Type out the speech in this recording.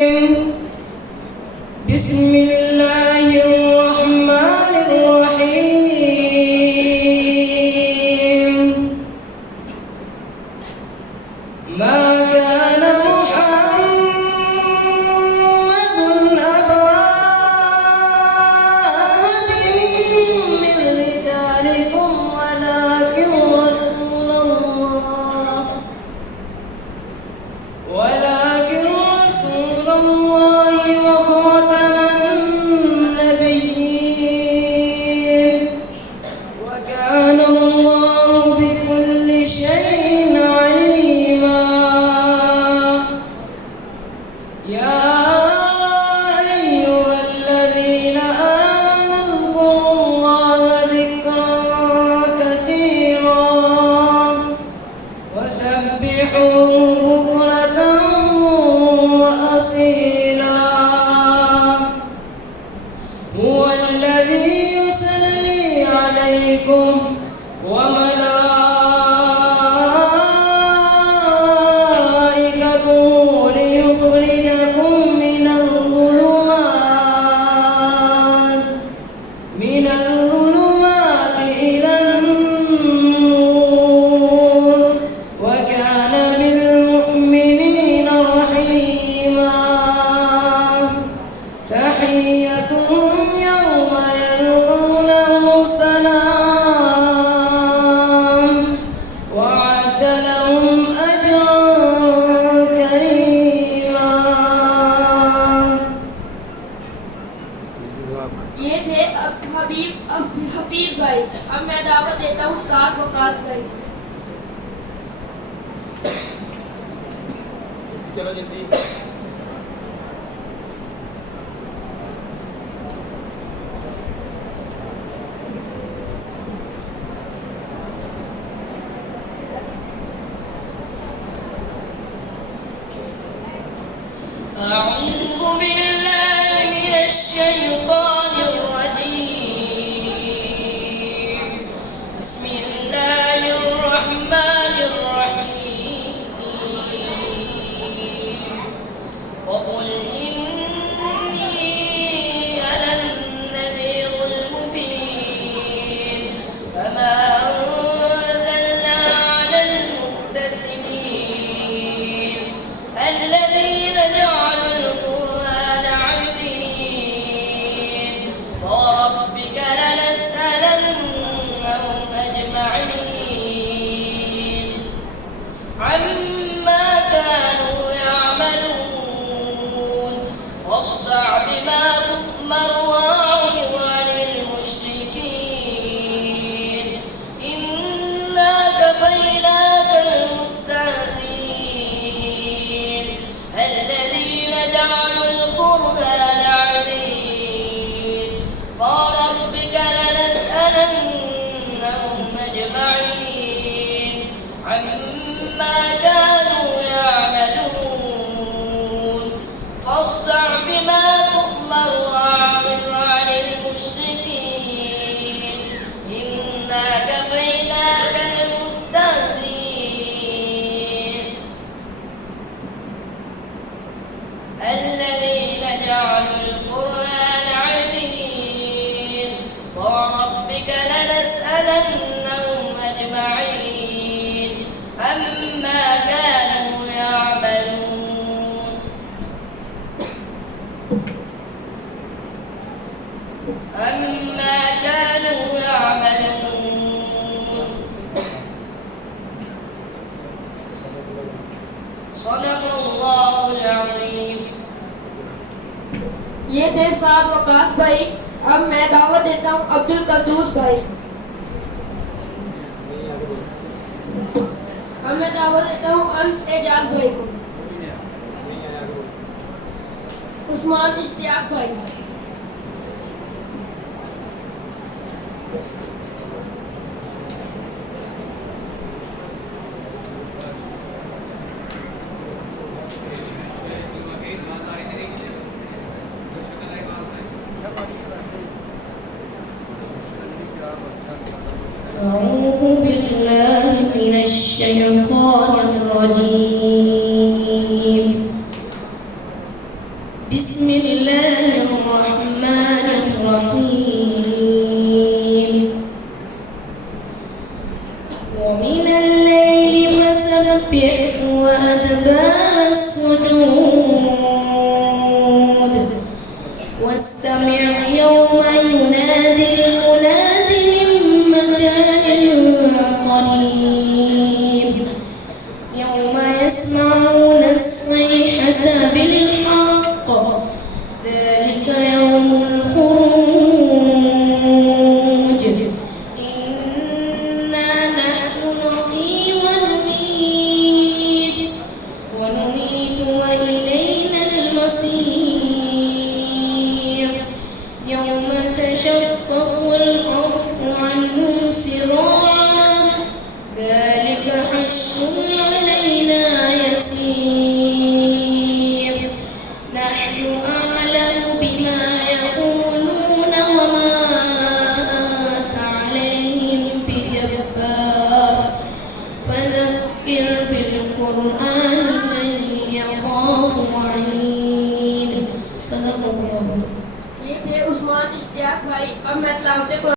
بسم الله الرحمن الرحيم. ما كان محمد أبا أحد من رجالكم ولكن رسول الله وخاتم النبيين وكان الله بكل شيء عليما. يا أيها الذين آمنوا اذكروا الله ذكرا كثيرا وسبحوه بكرة وأصيلا. هو الذي يصلي عليكم وملائكته ليخرجكم من الظلمات إلى النور وكان بالمؤمنين رحيما. تحيتهم يوم يلقونه سلام وأعد لهم أجرا كريما. ये थे हबीब भाई। अब मैं दावत देता हूँ उस्ताद वकास भाई। चलो जल्दी। أعوذ بالله من الشيطان الرجيم. بسم الله الرحمن الرحيم. وقل إني أنا النذير المبين. فما أنزلنا على المقتسمين الذين جعلوا القرآن عظيم. وربك لنسألنهم أجمعين عما كانوا يعملون. واصدع بما تؤمر وأعرض عن المشركين إنا كفيناك المستهزئين الذين جعلوا القرآن عظيم. فربك لنسألنهم أجمعين عما كانوا يعملون. فاصدع بما تؤمر وأعرض عن المشركين إنا كفيناك المستهزئين الذين جعلوا القرآن عظيم. فوربك لنسألنهم أجمعين عما كانوا يعملون. صدق الله العظيم. ये थे साद वकास भाई। अब मैं दावत देता हूँ अब्दुल कद्दूस भाई। अब मैं दावत देता हूँ एजाज भाई को। उस्मान इश्तियाक भाई। أعوذ بالله من الشيطان الرجيم. بسم الله الرحمن الرحيم ومن الليل فسبحه وأدبار السجود واستمع يوم ينادي المناد من مكان قريب يوم يسمعون الصيحة بالحق ذلك يوم الخروج إنا نحن نحيي ونميت وإلينا المصير يوم تشقق الأرض عنهم سراعا ذلك حشر علينا يسير نحن أعلم بما يقولون وما أنت عليهم بجبار فذكر بالقرآن من يخاف وعيد صدق الله ये थे उस्मान इश्तियाक भाई। अब मैं तिलावत